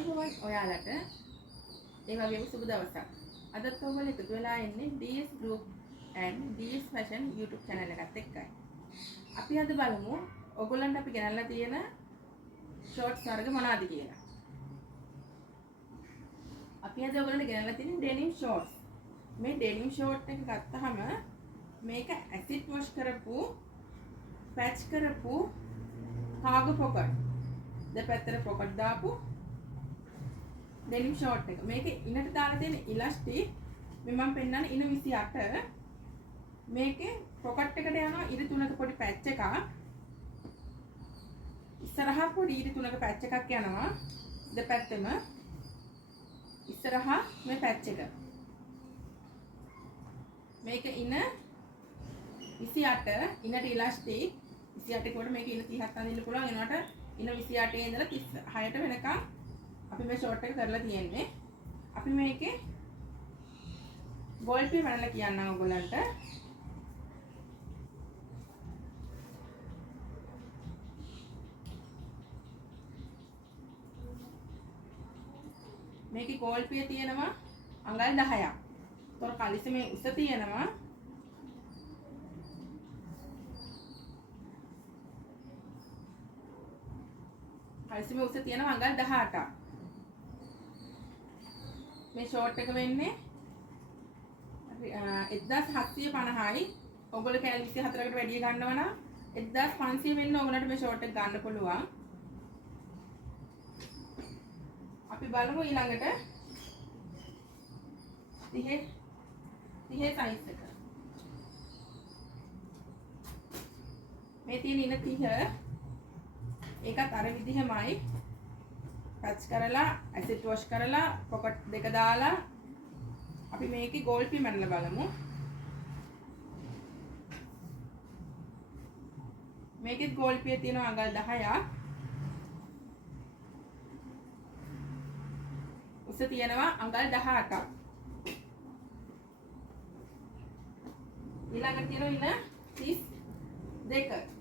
ආයුබෝවන් ඔයාලට ඒ වගේම සුබ දවසක්. අදත් ඔයගොල්ලෝ එකතු වෙලා ඉන්නේ DS Group and DS Fashion YouTube channel එකත් එක්කයි. අපි අද බලමු ඔයගොල්ලන්ට අපි ගෙනල්ලා තියෙන shorts වර්ග මොනවද කියලා. අපි අද ඔයගොල්ලන්ට ගෙනල්ලා තියෙන denim shorts. මේ denim short එක ගත්තාම මේක acid wash කරපු patch කරපු cargo pocket දෙපැත්තට pocket දාපු denim short එක. මේක ඉනට දාලා තියෙන ඉලාස්ටික් මේ මම පෙන්නන්නේ ඉන 28. මේකේ pocket එකට යනවා ඉරි තුනක පොඩි patch එකක්. ඉස්සරහා පොඩි ඉරි තුනක patch එකක් යනවා දෙපැත්තෙම. ඉස්සරහා මේ patch එක. මේක ඉන 28 ඉනට ඉලාස්ටික් 28 කොට මේක ඉන 37 අඳින්න පුළුවන්. එනකොට ඉන 28 ඉඳලා 36ට වෙනකම් අපි මේ ෂෝට් එක කරලා තියෙන්නේ. අපි මේකේ ගෝල්පි මනලා කියන්නම් ඔයගොල්ලන්ට. මේකේ ගෝල්පිය තියෙනවා අඟල් 10ක්. ඒතොර කලිසමේ උස තියෙනවා කලිසමේ උස තියෙනවා අඟල් 18ක්. මේ ෂෝට් එක වෙන්නේ 1750යි. ඔයගොල්ලෝ කැලි 24කට වැඩි ගන්නවා නම් 1500 වෙන්න ඔයගොල්ලන්ට මේ ෂෝට් එක ගන්න පුළුවන්. අපි බලමු ඊළඟට 30 සයිස් එක. මේ තියෙන ඉන 30 ඒකත් අර විදිහමයි පැච් කරලා ඇසිඩ් වොෂ් කරලා පොකට් දෙක දාලා අපි මේකේ ගෝල්පි මැනලා බලමු. මේකේ ගෝල්පිය තියෙනවා අඟල් 10ක්. උස තියෙනවා අඟල් 18ක්. ඊළඟට තියෙනවා ඉන 32.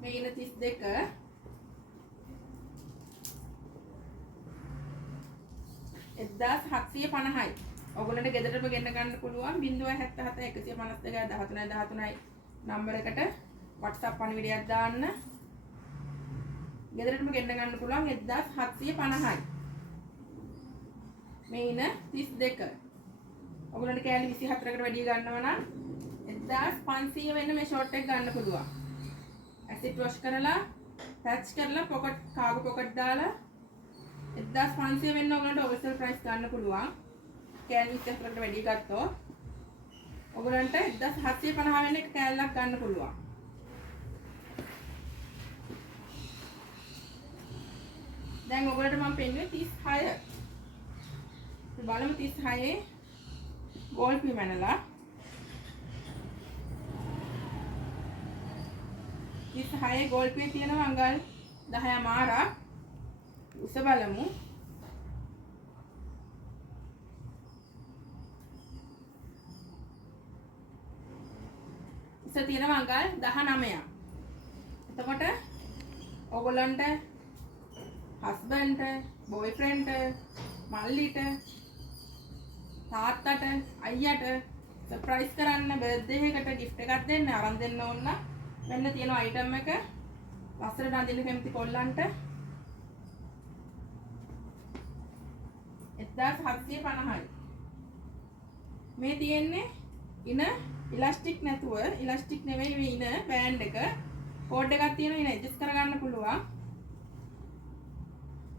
මේ ඉන 32 1750යි. ඔයගොල්ලන්ට ගෙදරටම ගෙන්න ගන්න පුළුවන් 077 152 13 13යි නම්බර එකට WhatsApp පණිවිඩයක් දාන්න. ගෙදරටම ගෙන්න ගන්න පුළුවන් 1750යි. මේ ඉන 32. ඔයගොල්ලන්ට කෑලි 24කට වැඩි ගන්නවා නම් 1500 වෙන්න මේ ෂෝට් එක ගන්න පුළුවන්. ඇසිඩ් වොෂ් කරලා පැච් කරලා පොකට් කාගෝ පොකට් දාලා 1500 වෙන්න ඔයගොල්ලන්ට හෝල්සේල් ප්‍රයිස් ගන්න පුළුවන්. කෑලි 24කට වැඩි ගත්තොත් ඔයගොල්ලන්ට 1750 වෙන්න එක කෑල්ලක් ගන්න පුළුවන්. දැන් ඔයගොල්ලන්ට මම පෙන්නුවේ 36. බලමු 36 ගෝල්පි මැනලා 36 ගෝල්පිය තියෙනවා අඟල් 10 මාරක්. උස බලමු. උස තියෙනවා අඟල් 19ක්. එතකොට ඔයගොල්ලන්ට හස්බන්ඩ්ට, බොයිෆ්‍රෙන්ඩ්ට, මල්ලිට, තාත්තට, අයියට සර්ප්‍රයිස් කරන්න බර්ත්ඩේ එකට gift එකක් දෙන්න අරන් දෙන්න ඕන නම් මෙන්න තියෙන අයිටම් එක වස්ත්‍රයට අඳින්න කැමති කොල්ලන්ට 1750යි. මේ තියෙන්නේ ඉන ඉලාස්ටික් නැතුව ඉලාස්ටික් නෙවෙයි මේ ඉන බෑන්ඩ් එක කෝඩ් එකක් තියෙනවා. ඉන ඇඩ්ජස්ට් කරගන්න පුළුවන්.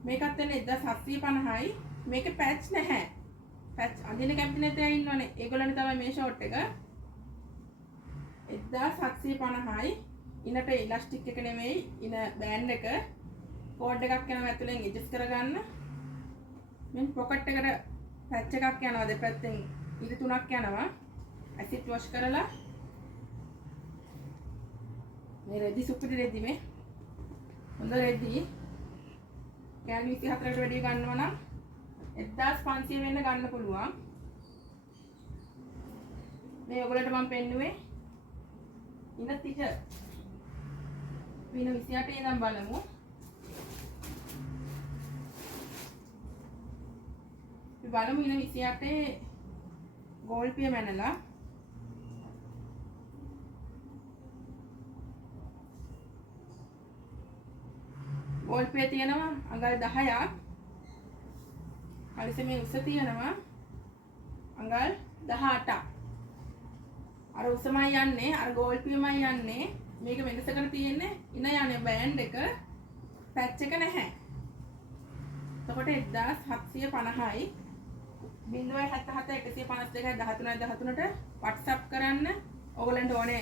මේකත් වෙන 1750යි. මේක පැච් නැහැ. පැච් අඳින්න කැමති නැති අය ඉන්නවනේ. ඒගොල්ලන්ට තමයි මේ ෂෝට් එක 1750යි. ඉනට ඉලාස්ටික් එක නෙමෙයි ඉන බෑන්ඩ් එක කෝඩ් එකක් යනවා ඇතුලෙන් ඇඩ්ජස්ට් කරගන්න. මෙන් පොකට් එකට පැච් එකක් යනවා දෙපැත්තෙන් ඉරි තුනක් යනවා. ඇසිඩ් වොෂ් කරලා මේ රෙදි සුපිරි රෙදි මේ හොඳ රෙදි කෑලි 24කට වැඩි ගන්නවා නම් 1500 වෙන්න ගන්න පුළුවන්. මේ ඔයගොල්ලන්ට මම පෙන්නුවේ ඉන 30 පින 28 ඉඳන් බලමු. අපි බලමු ඉන 28 ගෝල්පිය මැනලා. ගෝල්පිය තියෙනවා අඟල් 10ක්. කලිසමේ උස තියෙනවා අඟල් 18ක්. අර උසමයි යන්නේ අර ගෝල්පියමයි යන්නේ. මේක වෙනසකට තියෙන්නේ ඉන යන්නේ බෑන්ඩ් එක පැච් එක නැහැ. එතකොට 1750යි 077 152 13ට WhatsApp කරන්න. ඕගලන්ට ඕනේ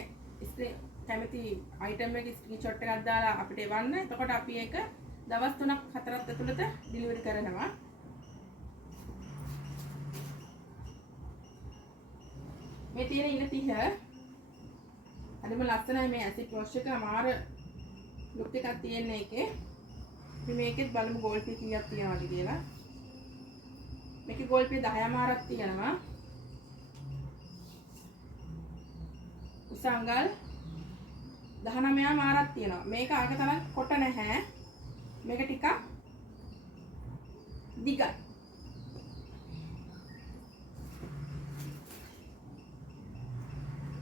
කැමති අයිටම් එකේ ස්ක්‍රීන්ෂොට් එකක් දාලා අපිට එවන්න. එතකොට අපි ඒක දවස් 3ක් 4ක් ඇතුළත ඩිලිවරි කරනවා. මේ තියෙන ඉන 30 හරිම ලස්සනයි. මේ ඇසිඩ් වොෂ් එක අමාර ලුක් එකක් තියෙන එකේ. අපි මේකෙත් බලමු ගෝල්පිය කීයක් තියනවද කියලා. මේකේ ගෝල්පිය 10 මාරක් තියෙනවා. උසංගල් 19 මාරක් තියෙනවා. මේක අරක තරම් කොට නැහැ. මේක ටිකක් දිගයි.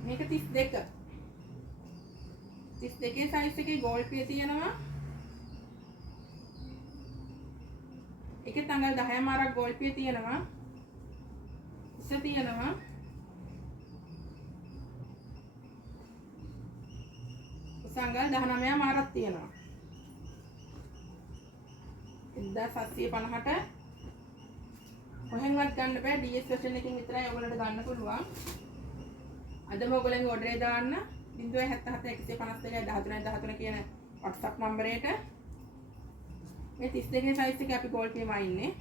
මේක 32. 32 සයිස් එකේ ගෝල්පිය තියෙනවා. ඒකේ තංගල් 10 මාරක් ගෝල්පිය තියෙනවා. ඉස්ස තියෙනවා. උසංගල් 19 මාරක් තියෙනවා. 1750ට කොහෙන්වත් ගන්න බෑ. DS version එකකින් විතරයි ඔයගොල්ලන්ට ගන්න පුළුවන්. අදම ඔයගොල්ලන්ගේ ඔඩර් එක දාන්න 077 152 13 කියන WhatsApp නම්බරයට. මේ 32 සයිස් එකේ අපි ගෝල්පියම ඉන්නේ.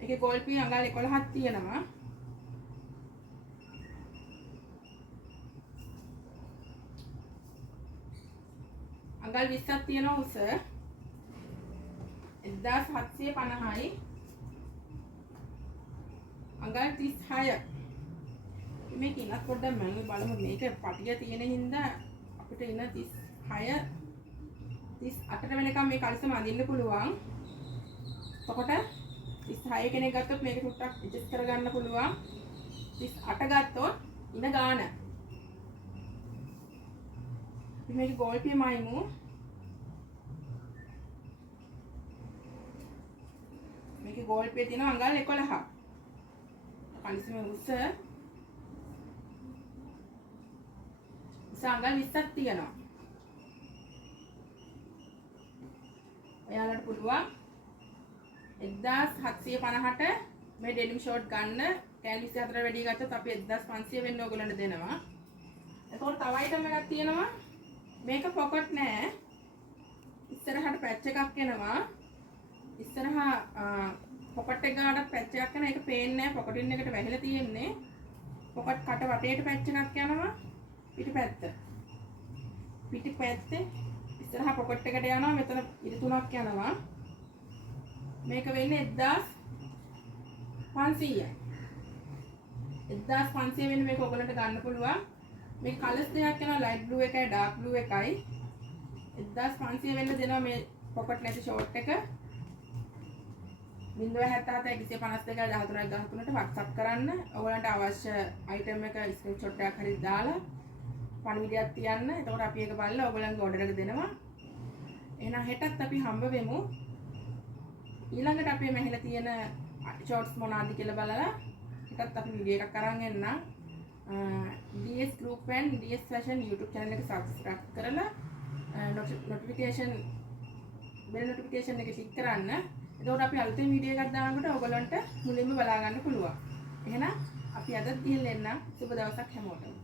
ඒකේ ගෝල්පිය අඟල් 11ක් තියෙනවා. අඟල් 20ක් තියෙනවා උස. 1750යි. අඟල් 36. මේක ඉනත් පොඩ්ඩක් මම බලමු. මේක පටිය තියෙන හින්දා අපිට ඉන 36 38 වෙනකම් මේ කලිසම අඳින්න පුළුවන්. එතකොට 36 කෙනෙක් ගත්තොත් මේක ටුට්ටක් ඇඩ්ජස්ට් කරගන්න පුළුවන්. 38 ගත්තොත් ඉන ගාන. මේක ගෝල්පිය මයිමු. මේකේ ගෝල්පිය තියෙනවා අඟල් 11ක්. කලිසමේ උස අඟල් 20ක් තියෙනවා. ඔයාලට පුළුවන් 1750ට මේ ඩෙනිම් ෂෝට් ගන්න. කෑලි 24 වැඩි ගත්තොත් අපි 1500 වෙන්න ඕගොල්ලන්ට දෙනවා. එතකොට තව අයිටම් එකක් තියෙනවා. මේක පොකට් නෑ. ඉස්සරහට පැච් එකක් එනවා. ඉස්සරහා පොකට් එක ගානට පැච් එකක් යනවා. ඒක පේන්නේ නෑ. පොකටින් එකට වැහිලා තියෙන්නේ. පොකට් කට වටේට පැච් එකක් යනවා. පිටිපැත්තේ ඉස්සරහා පොකට් එකට යනවා. මෙතන ඉරි තුනක් යනවා. මේක වෙන්නේ 1500යි. 1500 වෙන මේක ඔයගලන්ට ගන්න පුළුවන්. මේ කලර්ස් දෙකක් යනවා. ලයිට් බ්ලූ එකයි ඩාර්ක් බ්ලූ එකයි. 1500 වෙන්න දෙනවා මේ පොකට් නැති ෂෝට් එක. 077 152 13ට WhatsApp කරන්න. ඔයගලන්ට අවශ්‍ය අයිටම් එක ස්ක්‍රීන්ෂොට් එකක් හරි දාලා පණිවිඩයක් තියන්න. එතකොට අපි ඒක බලලා ඔයගලන්ගේ ඕඩර් එක දෙනවා. එහෙනම් හෙටත් අපි හම්බ වෙමු. ඊළඟට අපි මෙහෙලා තියෙන ෂෝට්ස් මොනවාද කියලා බලලා ටිකක් අපි වීඩියෝ එකක් අරන් එන්නම්. DS Group and DS Fashion YouTube channel එක subscribe කරලා bell notification එක ටික් කරන්න. එතකොට අපි අලුතෙන් වීඩියෝ එකක් දානකොට ඔයගලන්ට මුලින්ම බලා ගන්න පුළුවන්. එහෙනම් අපි අදත් ගිහින් එන්නම්. සුබ දවසක් හැමෝටම.